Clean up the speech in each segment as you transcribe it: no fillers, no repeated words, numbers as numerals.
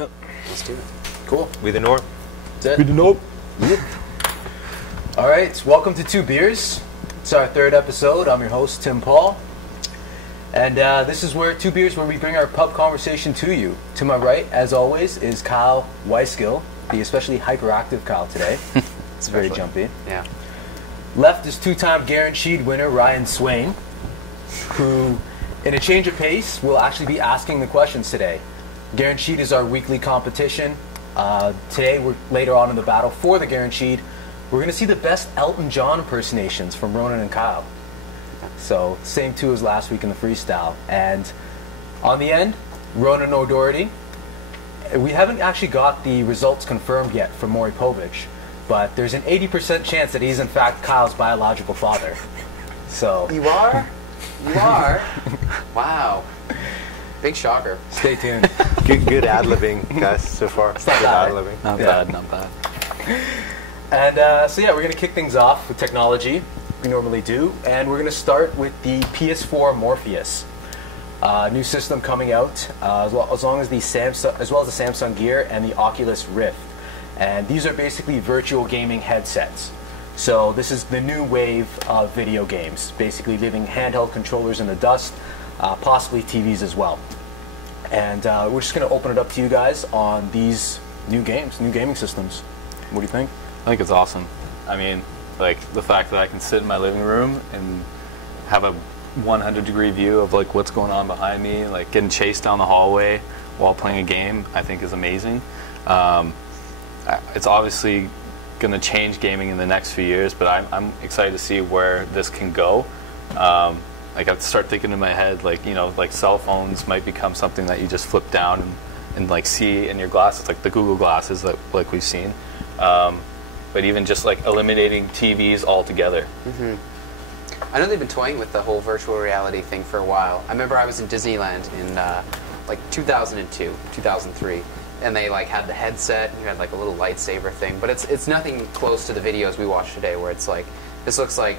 Yep. Let's do it. Cool. We the North. That's it. Yep. All right. Welcome to Two Beers. It's our third episode. I'm your host, Tim Paul. And this is where Two Beers, where we bring our pub conversation to you. To my right, as always, is Kyle Weiskill, the especially hyperactive Kyle today. It's very jumpy. Yeah. Left is two-time guaranteed winner Ryan Swain, who, in a change of pace, will actually be asking the questions today. Guaranteed is our weekly competition. Today, later on in the battle for the Guaranteed, we're going to see the best Elton John impersonations from Ronan and Kyle. So, same two as last week in the freestyle. And on the end, Ronan O'Doherty. We haven't actually got the results confirmed yet from Maury Povich, but there's an 80% chance that he's in fact Kyle's biological father. So You are? You are? Wow. Big shocker. stay tuned. Good ad-libbing, guys, so far. Good bad, ad-libbing. Not bad, not bad. And so yeah, we're going to kick things off with technology. We normally do, and we're going to start with the PS4 Morpheus. New system coming out, as well as the Samsung Gear and the Oculus Rift. And these are basically virtual gaming headsets. So this is the new wave of video games, basically leaving handheld controllers in the dust, possibly TVs as well. And we're just going to open it up to you guys on these new games, new gaming systems. What do you think? I think it's awesome. I mean, like the fact that I can sit in my living room and have a 100-degree view of like what's going on behind me, like getting chased down the hallway while playing a game, I think is amazing. It's obviously going to change gaming in the next few years, but I'm excited to see where this can go. Like I have to start thinking in my head, like, you know, like cell phones might become something that you just flip down and like see in your glasses, like the Google glasses that like we've seen. But even just like eliminating TVs altogether. Mm-hmm. I know they've been toying with the whole virtual reality thing for a while. I remember I was in Disneyland in like 2002, 2003, and they like had the headset and you had like a little lightsaber thing. But it's nothing close to the videos we watch today, where it's like, this looks like,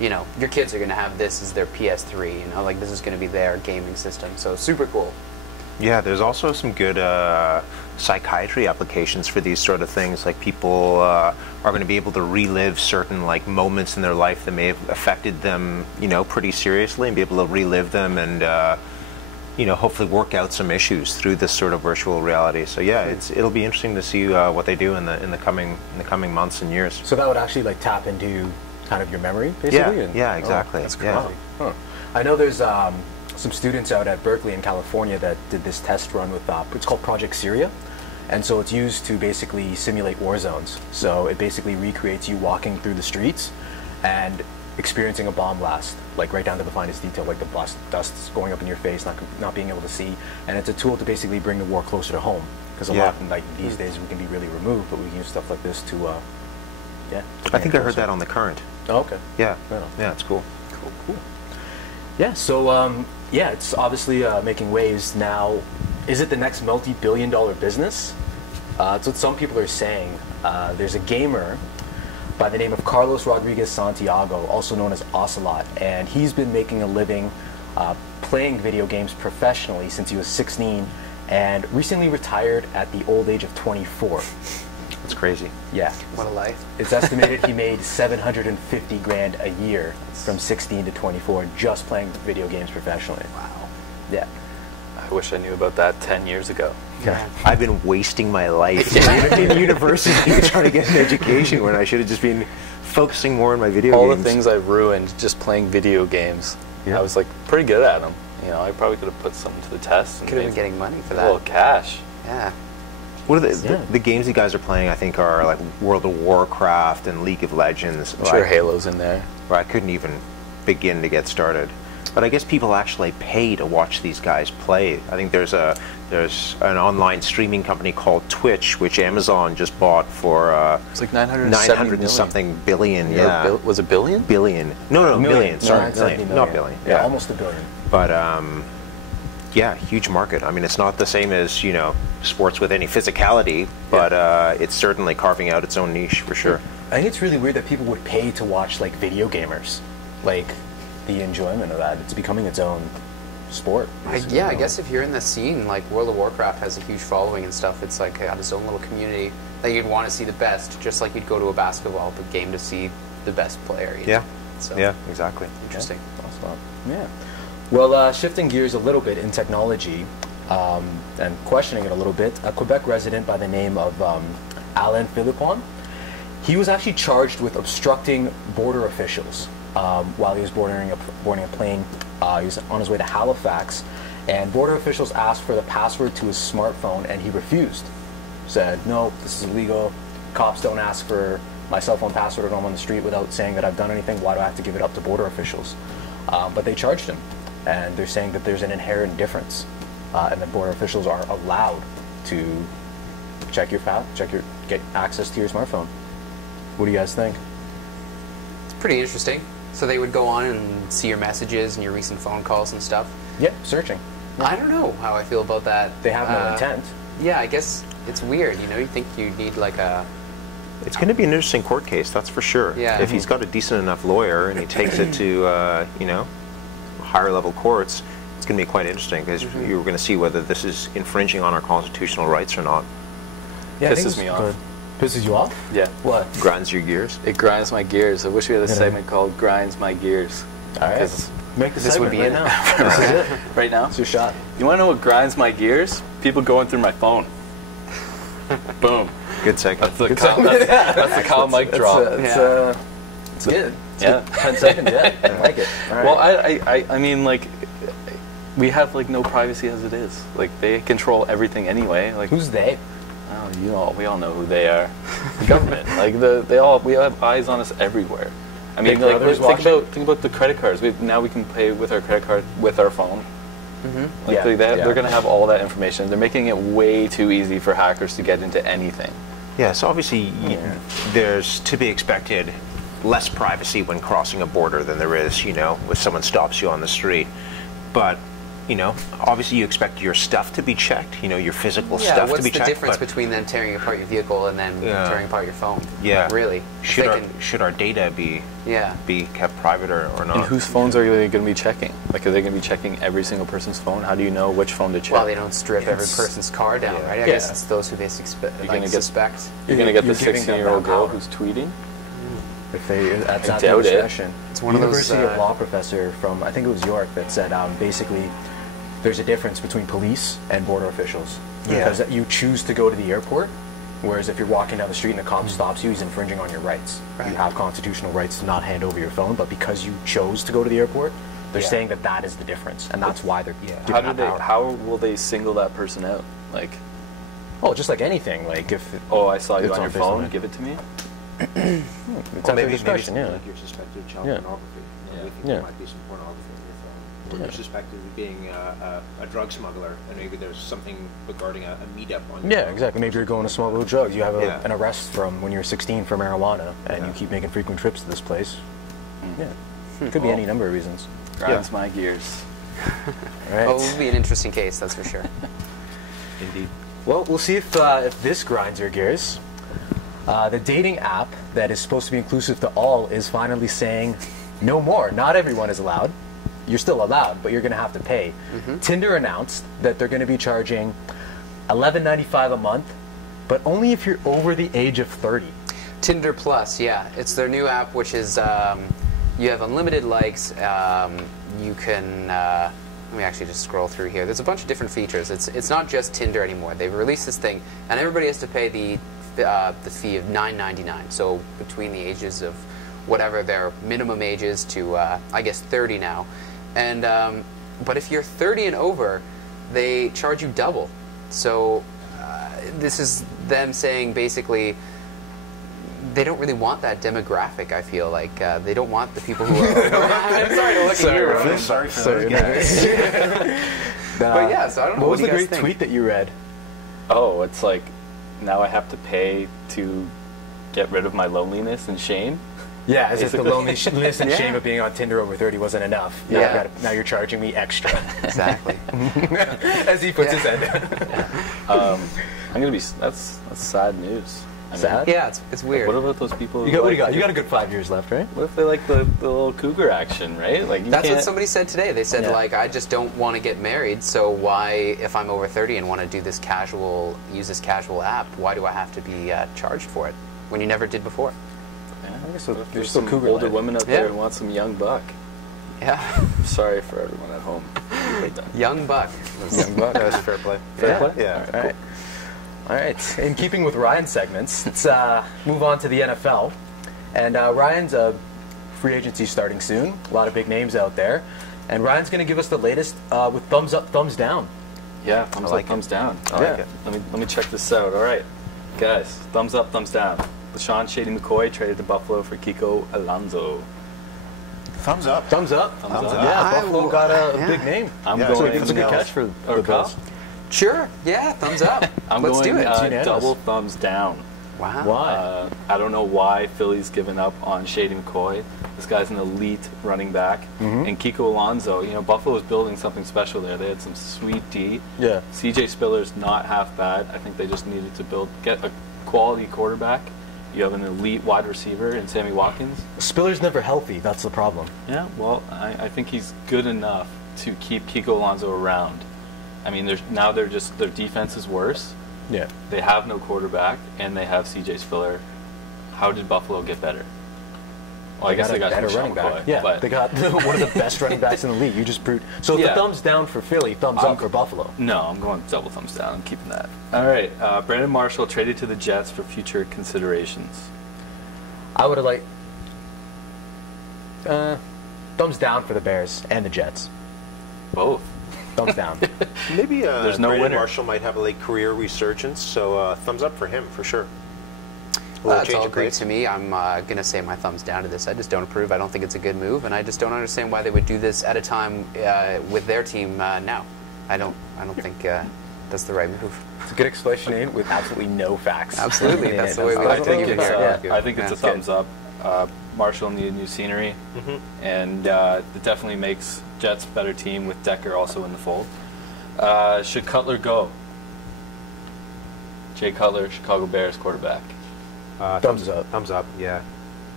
you know, your kids are going to have this as their PS3, you know, like this is going to be their gaming system. So super cool. Yeah, there's also some good psychiatry applications for these sort of things. Like people are going to be able to relive certain like moments in their life that may have affected them, you know, pretty seriously, and be able to relive them and you know, hopefully work out some issues through this sort of virtual reality. So yeah, it'll be interesting to see what they do in the coming months and years. So that would actually like tap into kind of your memory, basically. Yeah, exactly. Oh, that's crazy. Huh. I know there's some students out at Berkeley in California that did this test run with it's called Project Syria, and so it's used to basically simulate war zones. So it basically recreates you walking through the streets and experiencing a bomb blast, like right down to the finest detail, like the dust's going up in your face, not being able to see, and it's a tool to basically bring the war closer to home, because a lot like these days we can be really removed, but we can use stuff like this to I think I heard that on The Current. Oh, okay. Yeah, Right on. yeah, it's cool. Cool. Yeah, so yeah, it's obviously making waves now. Is it the next multi-billion-dollar business? That's what some people are saying. There's a gamer by the name of Carlos Rodriguez Santiago, also known as Ocelot, and he's been making a living playing video games professionally since he was 16, and recently retired at the old age of 24. It's crazy. Yeah. What a life. It's estimated he made $750,000 a year from 16 to 24 just playing video games professionally. Wow. Yeah. I wish I knew about that 10 years ago. Yeah. I've been wasting my life in university trying to get an education when I should have just been focusing more on my video All games. the things I've ruined just playing video games. Yeah. I was like pretty good at them. You know, I probably could have put something to the test. And Could have made been getting money for a little that. cash. Yeah. What are the games you guys are playing? I think are like World of Warcraft and League of Legends. I'm sure Halo's in there. Where I couldn't even begin to get started. But I guess people actually pay to watch these guys play. I think there's an online streaming company called Twitch, which Amazon just bought for It's like 900 and something billion. Was it billion? Billion. No, million. Sorry, million. not billion. Yeah, almost a billion. But yeah, huge market. I mean, it's not the same as, you know, sports with any physicality, but it's certainly carving out its own niche for sure. I think it's really weird that people would pay to watch like video gamers. Like the enjoyment of that. It's becoming its own sport. Yeah, I guess if you're in the scene, like World of Warcraft has a huge following and stuff. It's like got its own little community that you'd want to see the best, just like you'd go to a basketball game to see the best player. You know? Yeah. So, Yeah, exactly. interesting. Awesome. Yeah. Well, shifting gears a little bit in technology and questioning it a little bit, a Quebec resident by the name of Alain Philippon, he was actually charged with obstructing border officials while he was boarding a plane. He was on his way to Halifax, and border officials asked for the password to his smartphone, and he refused. Said, no, this is illegal. Cops don't ask for my cell phone password when I'm on the street without saying that I've done anything. Why do I have to give it up to border officials? But they charged him, and they're saying that there's an inherent difference, and that border officials are allowed to check your get access to your smartphone. What do you guys think? It's pretty interesting. So they would go on and see your messages and your recent phone calls and stuff. Yeah, searching. I don't know how I feel about that. They have no intent. Yeah, I guess it's weird. You know, you think you need like a. It's going to be an interesting court case, that's for sure. Yeah. If he's got a decent enough lawyer and he takes it to, higher level courts, it's going to be quite interesting because you're going to see whether this is infringing on our constitutional rights or not. Yeah, Pisses me off. Pisses you off? Yeah. What? Grinds your gears. It grinds my gears. I wish we had a segment called "Grinds My Gears." All right. 'Cause Make the this segment would be right it. now. This is it. right now, It's your shot. you want to know what grinds my gears? People going through my phone. Boom. Good segment. That's the Kyle mic drop. It's good. It's Yeah. good. 10 seconds, yeah. I like it. All right. Well, I mean, like, we have like no privacy as it is. Like, they control everything anyway. Like, Who's they? oh, we all know who they are. The government. Like, we have eyes on us everywhere. I mean, Big like, Brother's think about the credit cards. Now we can pay with our credit card with our phone. Like, Yeah, they're going to have all that information. They're making it way too easy for hackers to get into anything. Yeah, so obviously there's to be expected less privacy when crossing a border than there is, when someone stops you on the street. But, obviously you expect your stuff to be checked, your physical stuff to be checked. What's the difference but between them tearing apart your vehicle and then tearing apart your phone? Yeah. Really? Should our data be kept private or not? And whose phones are they going to be checking? Like, are they going to be checking every single person's phone? How do you know which phone to check? Well, they don't strip every person's car down, right? I guess it's those who they suspect. You're going to get the You're giving them 16-year-old that girl power. who's tweeting? If that's I at doubt their it. discretion. It's one of those, University of Law professor from, I think it was York, that said basically there's a difference between police and border officials. Yeah. Because you choose to go to the airport, whereas if you're walking down the street and a cop stops you, he's infringing on your rights. Right. You have constitutional rights to not hand over your phone, but because you chose to go to the airport, they're saying that is the difference, and that's why they're giving that power. How will they single that person out? Like, Oh, just like anything. Like if I saw you It's on your on phone, Facebook. give it to me. it's at their discretion, yeah. Like you're suspected of child Yeah. pornography. We think Yeah. there might be some pornography on your phone. Or you're suspected of being a drug smuggler, and maybe there's something regarding a meetup on your Yeah, phone. exactly. Maybe you're going to smuggle drugs. You have Yeah. an arrest from when you were 16 for marijuana, and Yeah. you keep making frequent trips to this place. Yeah, could be any number of reasons. Grinds my gears. All right. Well, it would be an interesting case, that's for sure. Indeed. Well, we'll see if this grinds your gears. The dating app that is supposed to be inclusive to all is finally saying no more. Not everyone is allowed. You're still allowed, but you're going to have to pay. Tinder announced that they're going to be charging $11.95 a month, but only if you're over the age of 30. Tinder Plus, yeah. It's their new app, which is you have unlimited likes. You can let me actually just scroll through here. There's a bunch of different features. It's not just Tinder anymore. They've released this thing, and everybody has to pay the fee of $9.99. So between the ages of whatever their minimum age is to I guess 30 now, and but if you're 30 and over, they charge you double. So this is them saying basically they don't really want that demographic. I feel like they don't want the people who are. I'm sorry to look at you, Ronan. Sorry for those guys. But yeah, so I don't know. What was do the you guys great think? tweet that you read? Oh, it's like, now I have to pay to get rid of my loneliness and shame. Yeah, as if the Basically. loneliness and Yeah. shame of being on Tinder over 30 wasn't enough. Now, Yeah. now you're charging me extra. Exactly. As he puts his head down. I'm gonna be. That's sad news. I mean, Sad? Yeah, it's weird. What about those people? You who got, what do like- you got? You got a good 5 years left, right? What if they like the little cougar action, right? Like you That's can't, what somebody said today. They said, Yeah. like, I just don't want to get married, so why, if I'm over 30 and want to do this use this casual app, why do I have to be charged for it when you never did before? Yeah, I guess what if you're there's still some cougar older land. women out Yeah. there who want some young buck. Yeah. Sorry for everyone at home. Young buck. Young buck. That was fair play. Fair play? Yeah. All right. All right. In keeping with Ryan's segments, let's move on to the NFL. And Ryan's free agency starting soon. A lot of big names out there. And Ryan's going to give us the latest with thumbs up, thumbs down. Yeah, thumbs like up, thumbs down. I like it. Let me check this out. All right, guys, thumbs up, thumbs down. LaShawn Shady McCoy traded to Buffalo for Kiko Alonso. Thumbs up. Thumbs up. Thumbs up. Yeah, I Buffalo will- got a yeah. big name. I'm Yeah, going. It's a good catch for or the Kyle? Bills. Sure. Yeah, thumbs up. I'm Let's going do it. unanimous. double thumbs down. Wow. Why? I don't know why Philly's given up on Shady McCoy. This guy's an elite running back. And Kiko Alonso, Buffalo's building something special there. They had some sweet D. Yeah. CJ Spiller's not half bad. I think they just needed to get a quality quarterback. You have an elite wide receiver in Sammy Watkins. Spiller's never healthy. That's the problem. Yeah, well, I think he's good enough to keep Kiko Alonso around. I mean, their defense is worse. Yeah. They have no quarterback, and they have CJ Spiller. How did Buffalo get better? Well, I guess they got a better LaShawn running back. McCoy, Yeah, but they got one of the best running backs in the league. You just proved. So Yeah. the thumbs down for Philly, thumbs up for Buffalo. no, I'm going double thumbs down. I'm keeping that. All right, Brandon Marshall traded to the Jets for future considerations. I would have liked thumbs down for the Bears and the Jets. Both. Thumbs down. Maybe There's no Brandon winner. Marshall might have a late career resurgence, so thumbs up for him for sure. A little That's change all of great pace. to me. I'm going to say my thumbs down to this. I just don't approve. I don't think it's a good move, and I just don't understand why they would do this at a time with their team now. I don't think that's the right move. It's a good explanation with absolutely no facts. Absolutely, that's the way we I like to think keep it it's, here. Yeah. I think it's a That's good. thumbs up. Marshall needed new scenery, and it definitely makes Jets a better team with Decker also in the fold. Should Cutler go? Jay Cutler, Chicago Bears quarterback. Thumbs up. Thumbs up. Yeah.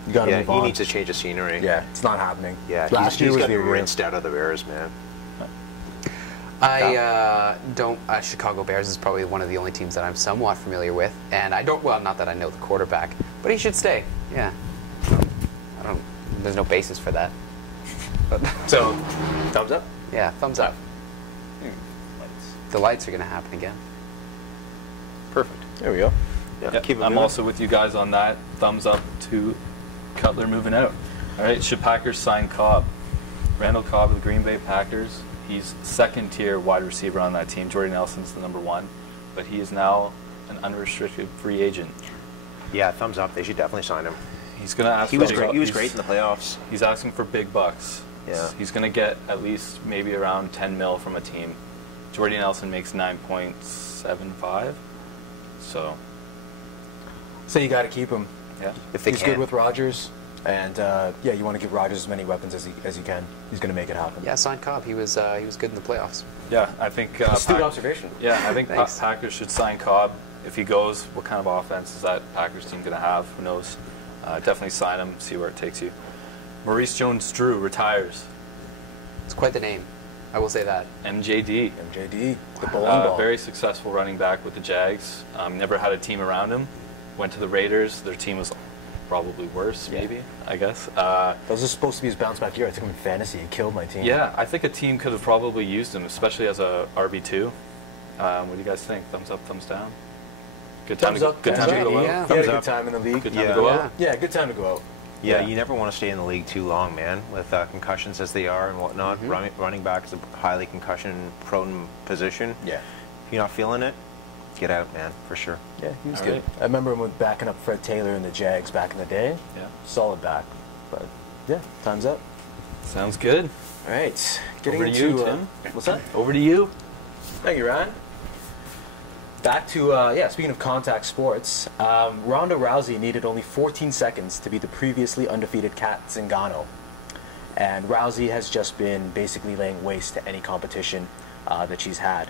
You got to Yeah. move He on. needs a change of scenery. Yeah, it's not happening. Yeah. Last year he's was got the year. rinsed out of the Bears, man. I don't. Chicago Bears is probably one of the only teams that I'm somewhat familiar with, and I don't. Well, not that I know the quarterback, but he should stay. Yeah. I don't. There's no basis for that. But So, thumbs up. yeah, thumbs up. The lights are going to happen again. Perfect. There we go. Yeah. Yep, Keep it I'm moving. also with you guys on that. Thumbs up to Cutler moving out. All right, should Packers sign Cobb? Randall Cobb of the Green Bay Packers. He's second-tier wide receiver on that team. Jordy Nelson's the number one, but he is now an unrestricted free agent. Yeah. Thumbs up. They should definitely sign him. He's going to ask. He for was big great. He was he's- great in the playoffs. He's asking for big bucks. Yeah. He's going to get at least maybe around 10 mil from a team. Jordy Nelson makes 9.75. So, So you got to keep him. yeah. If they He's can. good with Rodgers, and yeah, you want to give Rodgers as many weapons as you can. He's going to make it happen. Yeah, sign Cobb. He was good in the playoffs. Yeah, I think Astute observation. Yeah, I think Thanks. Packers should sign Cobb. If he goes, what kind of offense is that Packers team going to have? Who knows? Definitely sign him, see where it takes you. Maurice Jones-Drew retires. It's quite the name. I will say that. MJD. MJD, the bowling ball. Very successful running back with the Jags. Never had a team around him. Went to the Raiders. Their team was probably worse, Yeah. maybe, I guess. Those are supposed to be his bounce back year. I took him in fantasy. He killed my team. Yeah, I think a team could have probably used him, especially as a RB2. What do you guys think? Thumbs up, thumbs down? Good time Thumbs to up. Good time thumbs to up. go out. Yeah. He had a Thumbs good up. time in the league. Good time Yeah. to go Yeah. out. Yeah, good time to go out. Yeah, Yeah. you never want to stay in the league too long, man, with concussions as they are and whatnot. Running back is a highly concussion-prone position. Yeah. If you're not feeling it, get out, man, for sure. Yeah, he was All good. right. I remember him with backing up Fred Taylor in the Jags back in the day. Yeah. Solid back. But yeah, time's up. Sounds good. All right. Getting Over to into you, Tim. what's that? Over to you. Thank you, Ryan. Back to, speaking of contact sports, Ronda Rousey needed only 14 seconds to beat the previously undefeated Kat Zingano. And Rousey has just been basically laying waste to any competition that she's had.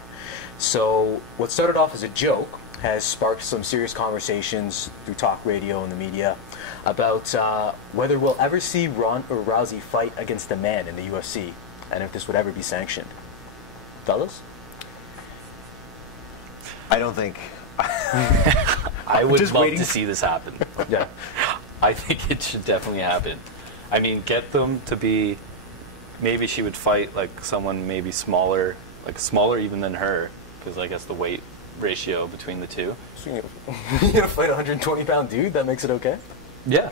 So what started off as a joke has sparked some serious conversations through talk radio and the media about whether we'll ever see Ronda Rousey fight against a man in the UFC, and if this would ever be sanctioned. Fellas? I don't think. I would just love waiting. to see this happen. Yeah. I think it should definitely happen. I mean, get them to be. Maybe she would fight like someone maybe smaller, like smaller even than her, because I guess the weight ratio between the two. So you're gonna fight a 120-pound dude? That makes it okay? Yeah.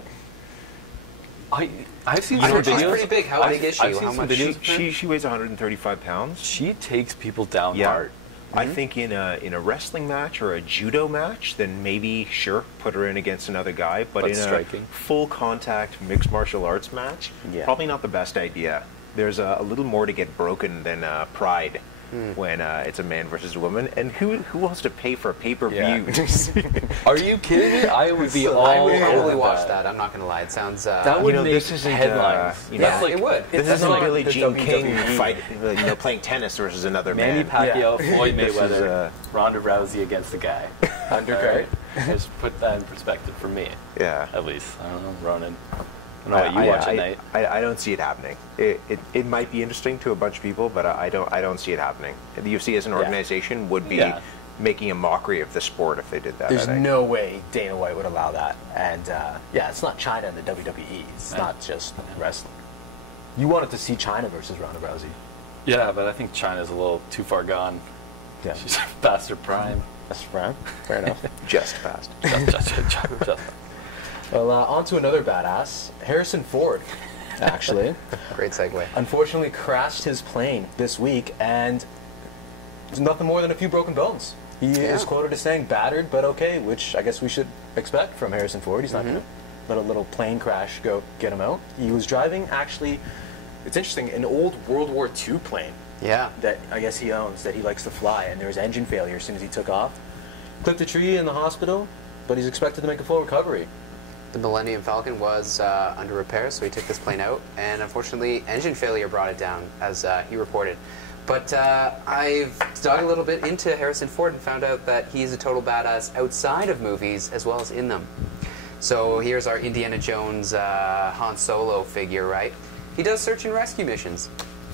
I've seen I some heard she's videos. pretty big. How big is she? I've seen How some much? videos. She weighs 135 pounds. She takes people down Yeah. hard. I think in a wrestling match or a judo match, then maybe sure put her in against another guy. But in striking. a full contact mixed martial arts match, Yeah. probably not the best idea. There's a little more to get broken than pride when it's a man versus a woman. And who wants to pay for a pay-per-view? Are you kidding me? I would be all I would totally over watch that. I'm not gonna lie. It sounds. That would make this isn't, headlines. yeah, That's like it would. This That's isn't like Billie the Jean King WWE. fight, playing tennis versus another Manny man. Pacquiao, Yeah. Floyd This is, Mayweather, Ronda Rousey against a guy. Undercard. Just put that in perspective for me, Yeah. at least. I don't know, Ronan. I don't know what you watch at night. I don't see it happening. It might be interesting to a bunch of people, but I don't see it happening. The UFC as an organization would be Yeah. making a mockery of the sport if they did that. There's I think. no way Dana White would allow that. And yeah, it's not China and the WWE. It's not just wrestling. You wanted to see China versus Ronda Rousey. Yeah, but I think China's a little too far gone. Yeah. She's past her prime. That's fair enough. Just fast. Just. Well, on to another badass. Harrison Ford, actually, Great segue. unfortunately crashed his plane this week, and there's nothing more than a few broken bones. He is quoted as saying battered, but okay, which I guess we should expect from Harrison Ford. He's not going to let a little plane crash go get him out. He was driving, actually, it's interesting, an old World War II plane Yeah. that I guess he owns, that he likes to fly, and there was engine failure as soon as he took off. Clipped a tree in the hospital, but he's expected to make a full recovery. The Millennium Falcon was under repair, so he took this plane out, and unfortunately, engine failure brought it down, as he reported. But I've dug a little bit into Harrison Ford and found out that he's a total badass outside of movies as well as in them. So here's our Indiana Jones Han Solo figure, right? He does search and rescue missions.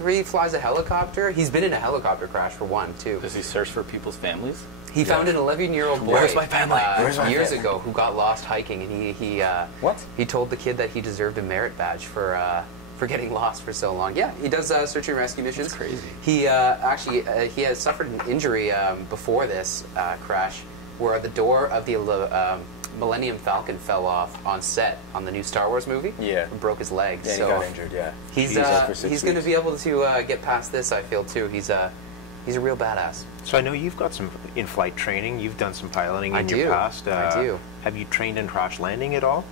He flies a helicopter. He's been in a helicopter crash for one, too. Does he search for people's families? He found an 11-year-old boy Where's my family? Where's my years family? ago who got lost hiking, and he What? He told the kid that he deserved a merit badge for getting lost for so long. Yeah, he does search and rescue missions. That's crazy. He actually he has suffered an injury before this crash, where the door of the Millennium Falcon fell off on set on the new Star Wars movie. Yeah. And broke his leg. Yeah, so he got injured, yeah. He's out for 6 he's going to weeks. be able to get past this. I feel too. He's a real badass. So I know you've got some in-flight training. You've done some piloting in I your do. past. I do. Have you trained in crash landing at all?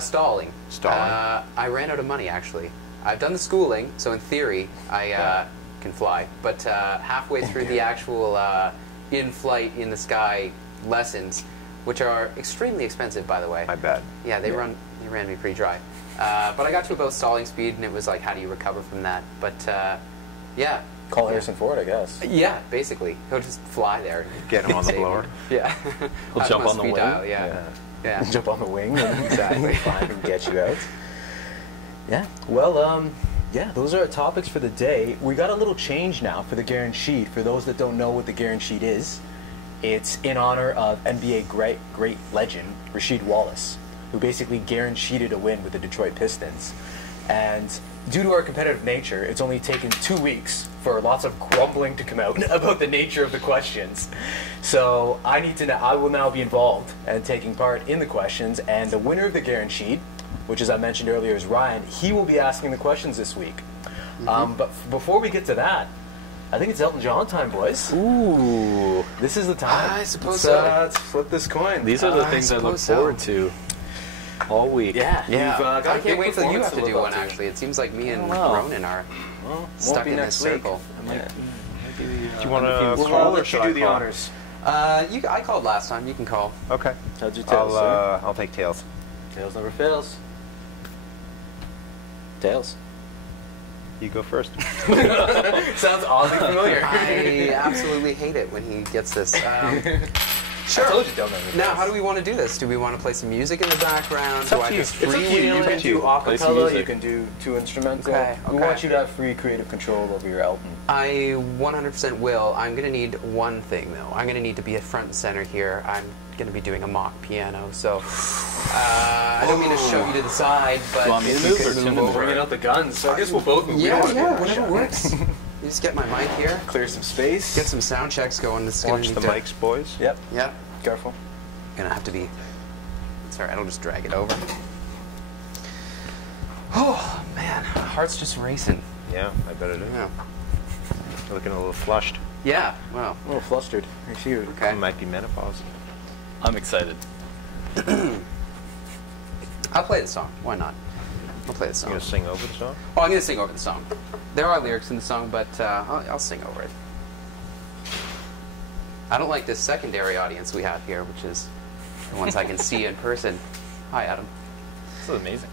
Stalling. Stalling. I ran out of money, actually. I've done the schooling, so in theory, I can fly. But halfway through the actual in-flight, in-the-sky lessons, which are extremely expensive, by the way. I bet. Yeah, they ran me pretty dry. But I got to about stalling speed, and it was like, how do you recover from that? But yeah. Call Harrison Ford, I guess. Yeah, basically. He'll just fly there. Get him on the Save me. blower. Yeah. He'll jump on the speed wing? dial, yeah. Yeah. Jump on the wing and Exactly. find and get you out. Yeah. Well, yeah, those are our topics for the day. We got a little change now for the guaranteed. For those that don't know what the guaranteed is, it's in honor of NBA great legend Rasheed Wallace, who basically guaranteed a win with the Detroit Pistons. And due to our competitive nature, it's only taken 2 weeks for lots of grumbling to come out about the nature of the questions. So I will now be involved and taking part in the questions, and the winner of the guaranteed, which as I mentioned earlier is Ryan, he will be asking the questions this week. But before we get to that, I think it's Elton John time, boys. Ooh. This is the time. I suppose Let's flip this coin. These are the things I look suppose so. forward to all week. Yeah. Yeah, You've, got a I big can't wait till you performance have to live do up one, to. actually. It seems like me and Well. Ronan are Well, stuck won't be in this next week. circle. Do you want to We'll call or let should you I do the call? honors. I called last time. You can call. Okay. How'd you tails, I'll take tails. Tails never fails. Tails. You go first. Sounds oddly familiar. I absolutely hate it when he gets this. Sure. I told you don't know. Now, how do we want to do this? Do we want to play some music in the background? Do I just It's up to you. You can do Play some acapella. music. You can do 2 instrumental. Okay, We okay. want you to have free creative control over your album. I 100% will. I'm going to need one thing, though. I'm going to need to be at front and center here. I'm going to be doing a mock piano, so I don't mean to shove you to the side, but You want me to if you move could or Tim to move move? over. Bringing out the guns. So I guess we'll both move. Yeah, whatever works. You just get my mic here, Clear some space. get some sound checks going. This is going Watch to the need to... mics, boys. Yep. Yep. Careful. Gonna have to be. Sorry, I'll just drag it over. Oh man, heart's just racing. Yeah, I bet it is. Yeah. You're looking a little flushed. Yeah. Well. A little flustered. I see you. Okay. It might be menopause. I'm excited. I'll play the song. Why not? I'll play the You song. gonna sing over the song? Oh, I'm gonna sing over the song. There are lyrics in the song, but I'll sing over it. I don't like this secondary audience we have here, which is the ones I can see in person. Hi, Adam. This is amazing.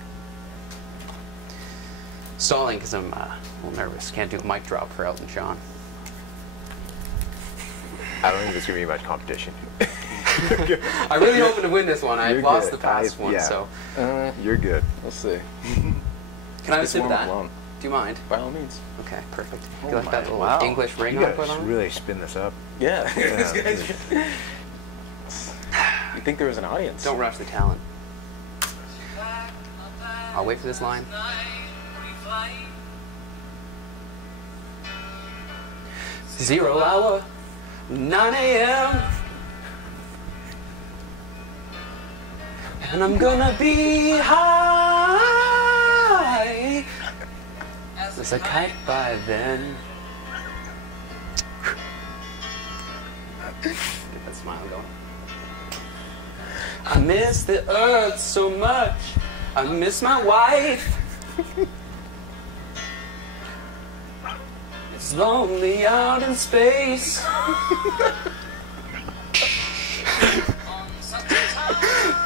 Stalling because I'm a little nervous. Can't do a mic drop for Elton John. I don't think there's gonna be much competition. I'm really hoping to win this one. I've You're lost good. the past one, yeah. so. You're good. We'll see. Can I It's sip warm that? alone. Do you mind? By all means. Okay, perfect. Oh you like that my, little wow. English ring You I put gotta on? really spin this up. Yeah. These Yeah. guys. You think there was an audience? Don't rush the talent. I'll wait for this line. 0 hour, 9 a.m. And I'm gonna be high as a kite by then. Get that smile going. I miss the earth so much. I miss my wife. It's lonely out in space.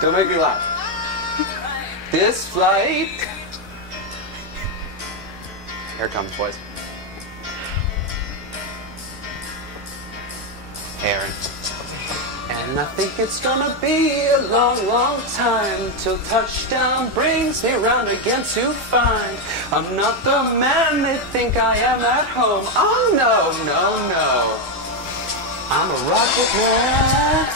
Don't make me laugh. This flight. Here it comes, boys. Aaron. And I think it's gonna be a long, long time till touchdown brings me round again to find I'm not the man they think I am at home. Oh no, no, no. I'm a rocket man.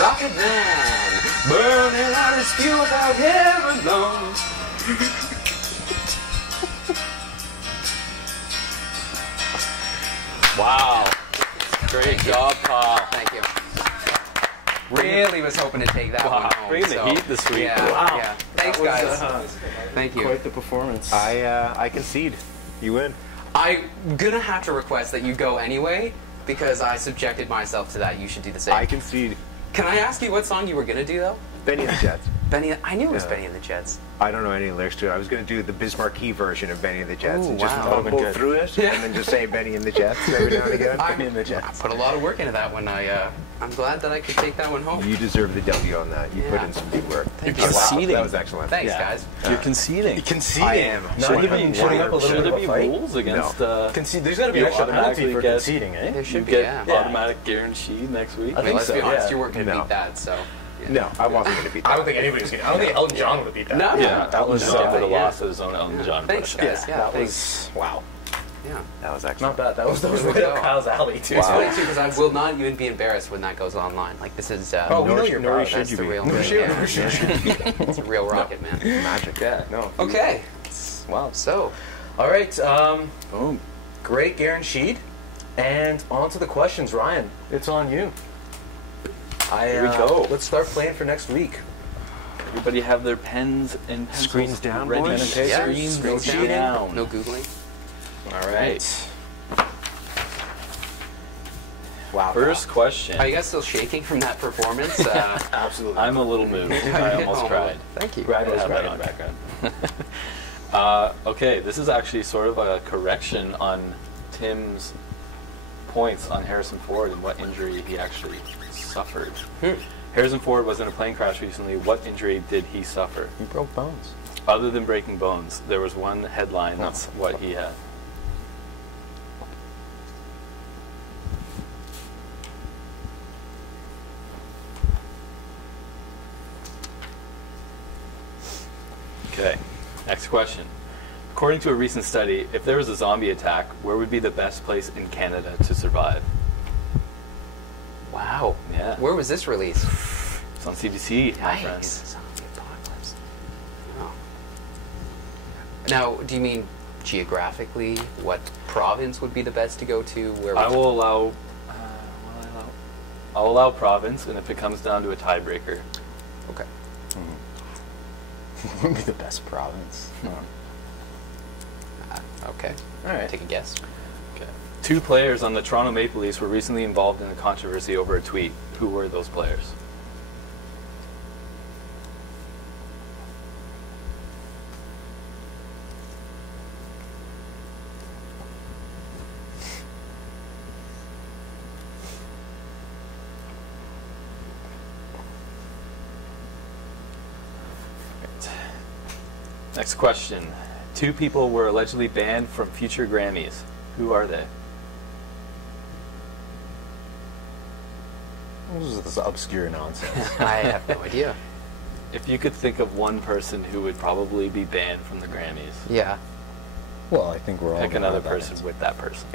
Rocket man. Burning out his fuels out here alone. Wow. Great job, Paul. Thank you. Really was hoping to take that one home. Bringing the so, heat this week. Yeah, Wow. yeah. Thanks, That was, guys. Thank you. Quite the performance. I concede. You win. I'm gonna have to request that you go anyway because I subjected myself to that. You should do the same. I concede. Can I ask you what song you were gonna do though? Benny and the Jets. Benny, I knew it was Yeah. Benny and the Jets. I don't know any lyrics to it. I was going to do the Bismarcky version of Benny and the Jets Ooh, and just wow. That'd mumble be good. through it and then just say Benny and the Jets every now and again. Benny and the I Jets. put a lot of work into that one. I'm glad that I could take that one home. You deserve the W on that. You put Yeah. in some big work. Thank Oh, you. wow. Conceding. That was excellent. Thanks, Yeah. guys. You're conceding. Conceding. I am. Not Should even there be- putting up a little Should bit there of be a fight. rules against? There's got to be you extra penalty automatically for get- conceding, eh? There You should be, get yeah. automatic guaranteed next week. I think Let's be so, honest, yeah. you weren't gonna No. beat that, so. Yeah. No, I wasn't going to beat that. I don't think anybody's gonna. I don't think Elton John would have beat that. No, Yeah, that was was, would have yeah. lost his own Elton John Thanks, impression. guys. Yeah, that thanks. was wow. Yeah. That was excellent. Not bad. That was Here we right up go. Kyle's alley too. It's funny too because I will not even be embarrassed when that goes online. Like this is. Oh, we know Nor- you're nor proud. should That's you the be. real. No thing, shit. yeah. No shit. It's a real rocket, man. Magic. Yeah. No. Okay. Wow. So, All right. Boom. Great, Garen Sheed. And on to the questions, Ryan. It's on you. Here we go. Let's start playing for next week. Everybody have their pens and pencils Screens down, ready. boys? yeah, Screens screens down. down. No googling. All right. Wow. First question. Are you guys still shaking from that performance? Absolutely. I'm a little moved. I almost cried. Thank you. Brad I was have that right. on background. Okay, this is actually sort of a correction on Tim's points on Harrison Ford and what injury he actually suffered. Harrison Ford was in a plane crash recently. What injury did he suffer? He broke bones. Other than breaking bones, there was one headline. That's what he had. Next question. According to a recent study, if there was a zombie attack, where would be the best place in Canada to survive? Wow. Yeah. Where was this released? It's on CBC, my friends. Zombie apocalypse. Oh. Now, do you mean geographically? What province would be the best to go to? Where would I will allow. I'll allow province, and if it comes down to a tiebreaker. Okay. Would be the best province. Okay. All right. Take a guess. Okay. 2 players on the Toronto Maple Leafs were recently involved in a controversy over a tweet. Who were those players? Next question. 2 people were allegedly banned from future Grammys. Who are they? This is this obscure nonsense. I have no idea. If you could think of one person who would probably be banned from the Grammys, Yeah. Well, I think we're all pick gonna another have that person answer. with that person.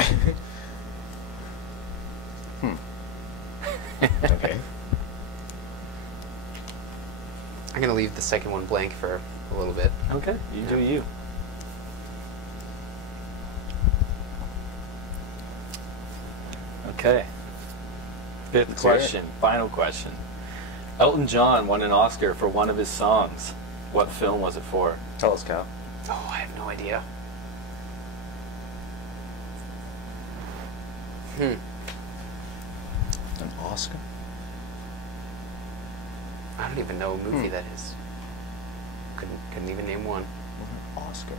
Okay. I'm going to leave the second one blank for a little bit. Okay, you do you. Okay. 5th Let's hear it. question, final question. Elton John won an Oscar for one of his songs. What film was it for? Tell us, Cal. Oh, I have no idea. An Oscar? I don't even know a movie that is. Couldn't even name one. Oscar.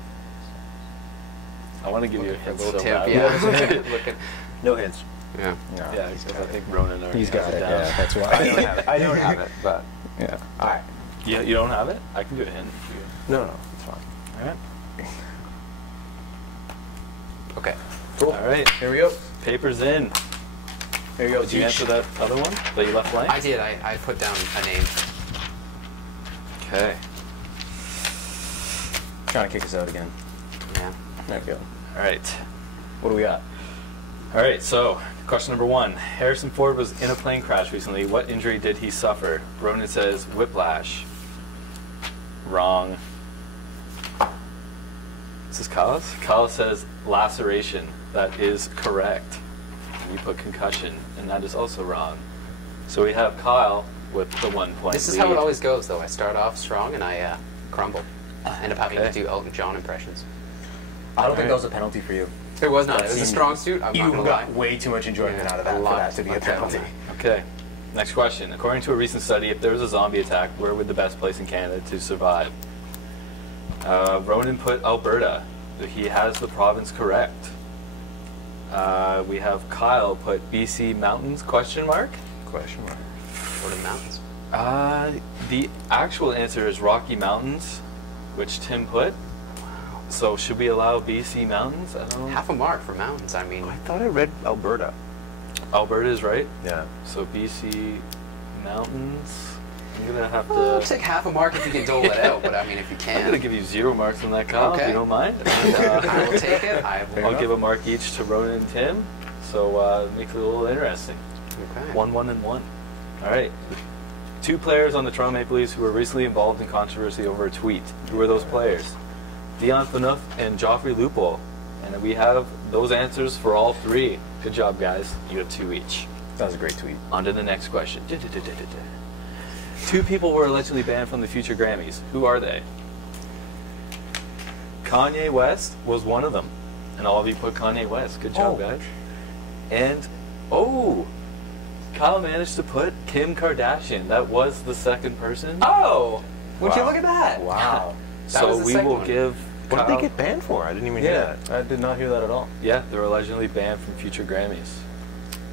I want to give you a Looking for a hint little so tip. bad. Yeah. Looking. No hints. Yeah. No, Yeah, because I think Ronan already he's has got it. down. Yeah, that's why. I don't have it, but Yeah. All right. Yeah, you don't have it? I can do a hint. no, it's fine. All right. Okay. Cool. All right. Here we go. Papers in. Here you go. Did you answer that other one that you left blank? I did. I put down a name. Okay. Trying to kick us out again. Yeah. There we go. All right. What do we got? All right. So, question number 1. Harrison Ford was in a plane crash recently. What injury did he suffer? Ronan says whiplash. Wrong. This is Kyle's. Kyle says laceration. That is correct. And you put concussion, and that is also wrong. So we have Kyle with the 1 point. This is how it always goes, though. I start off strong and I crumble. I end up having to do Elton John impressions. I don't think that was a penalty for you. It was not. It was a strong suit. I'm not You gonna lie. got way too much enjoyment out of that A for lot. that to be a Okay. penalty. Okay. Next question. According to a recent study, if there was a zombie attack, where would the best place in Canada to survive? Ronan put Alberta. He has the province correct. We have Kyle put BC mountains, question mark? Question mark. What are the mountains? The actual answer is Rocky Mountains, which Tim put. So should we allow BC mountains? I don't know. Half a mark for mountains. I mean, I thought I read Alberta. Alberta is right. Yeah. So BC mountains. I'm gonna have I'll to. take half a mark if you can dole it out. But I mean, if you I'm gonna can, give you 0 marks on that, Kyle. If Okay. you don't mind. I will take it. I'll give a mark each to Ronan and Tim. So make it a little interesting. Okay. 1, 1, and 1. All right. 2 players on the Toronto Maple Leafs who were recently involved in controversy over a tweet. Who are those players? Dion Phaneuf and Joffrey Lupul. And we have those answers for all 3. Good job, guys. You have 2 each. That was a great tweet. On to the next question. 2 people were allegedly banned from the future Grammys. Who are they? Kanye West was one of them. And all of you put Kanye West. Good job, guys. And, Kyle managed to put Kim Kardashian. That was the second person. Oh, would you Wow. look at that? Wow. That So was the we second will one. give What Kyle... did they get banned for? I didn't even hear Yeah, that. I did not hear that at all. Yeah, they're allegedly banned from future Grammys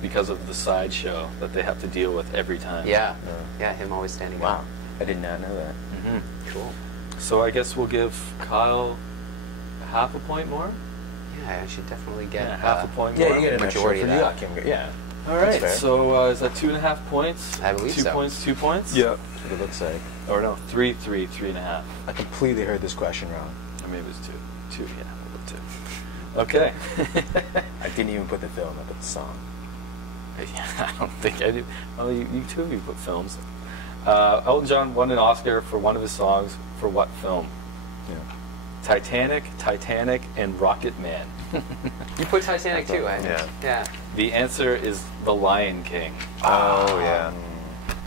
because of the sideshow that they have to deal with every time. Yeah. Yeah, him always standing Wow. up. I did not know that. Cool. So I guess we'll give Kyle half a point more? Yeah, I should definitely get half a point more? Yeah, you get an extra majority for of you. that. Kim. Yeah. All That's right, fair. so is that 2.5 points? I believe 2 so. points, 2 points? That's what it looks like. Or no, 3, 3, 3.5. I completely heard this question wrong. Or maybe it was 2. 2, yeah, we'll go 2. Okay. I didn't even put the film. I put the song. I don't think I did. Well, you two of you put films. Elton John won an Oscar for one of his songs for what film? Yeah. Titanic, and Rocket Man. You put Titanic too, eh? Yeah. Yeah. The answer is The Lion King. Oh, yeah.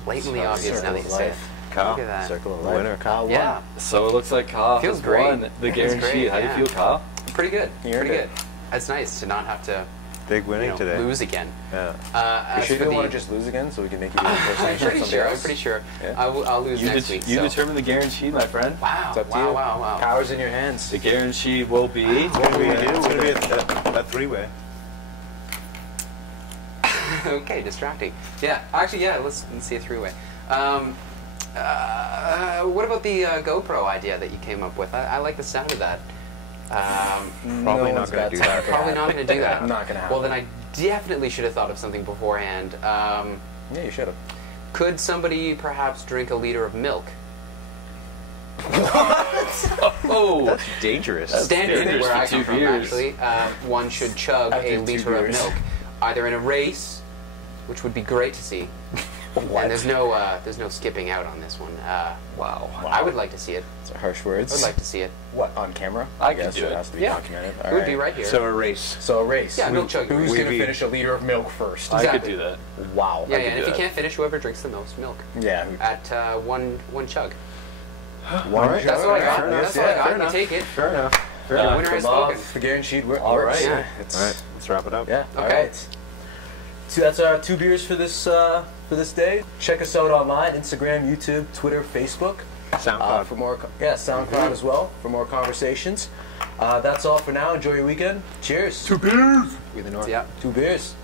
Blatantly Sorry, obvious now Circle that of you say it. Life. Kyle. Look at that. Circle of Life. Winner. Kyle won. Yeah. So it looks like Kyle Feels has great. won the Feels guarantee. great, How do you yeah. feel, Kyle? Pretty good. You earned Pretty it. good. It's nice to not have to Big winning today. lose again. Yeah. You As sure you for don't the- want to just lose again so we can make you do an I'm impersonation of pretty somebody sure. I'm else? pretty sure. Yeah. I'll lose next week. You so. determine the guarantee, my friend. Wow. It's up to wow, you. wow, wow. Power's in your hands. The guarantee will be. What do we do? It's going to be a three-way. Okay, distracting. Yeah, actually, yeah. Let's see a three-way. What about the GoPro idea that you came up with? I like the sound of that. Probably not going to do that. Probably not going to do that. Not gonna happen. Well, then I definitely should have thought of something beforehand. Yeah, you should have. Could somebody perhaps drink a liter of milk? Oh, That's dangerous. Standard dangerous where for I come 2 from, beers. actually. One should chug After a 2 liter of beers. milk, either in a race, which would be great to see. What? And there's no skipping out on this one. wow. I would like to see it. Those are harsh I words. would like to see it. What, on camera? I could guess do it. has to be Yeah. documented. It would be right here. So a race. So a race. Yeah, milk chug. Who's We'd going to be- finish a liter of milk first? I could Exactly. do that. Wow. yeah, could and do if you that. can't finish, whoever drinks the most milk Yeah. at one chug. One right. That's all I got. Fair enough. That's all I Yeah, got. fair You enough. take it. Fair enough. The winner has spoken. The guaranteed win. All right. Yeah. Yeah. It's, All right, let's wrap it up. Yeah. Okay. All right. So that's our 2 beers for this day. Check us out online: Instagram, YouTube, Twitter, Facebook. SoundCloud. For more, SoundCloud as well for more conversations. That's all for now. Enjoy your weekend. Cheers. 2 beers. We the North. Yeah. 2 beers.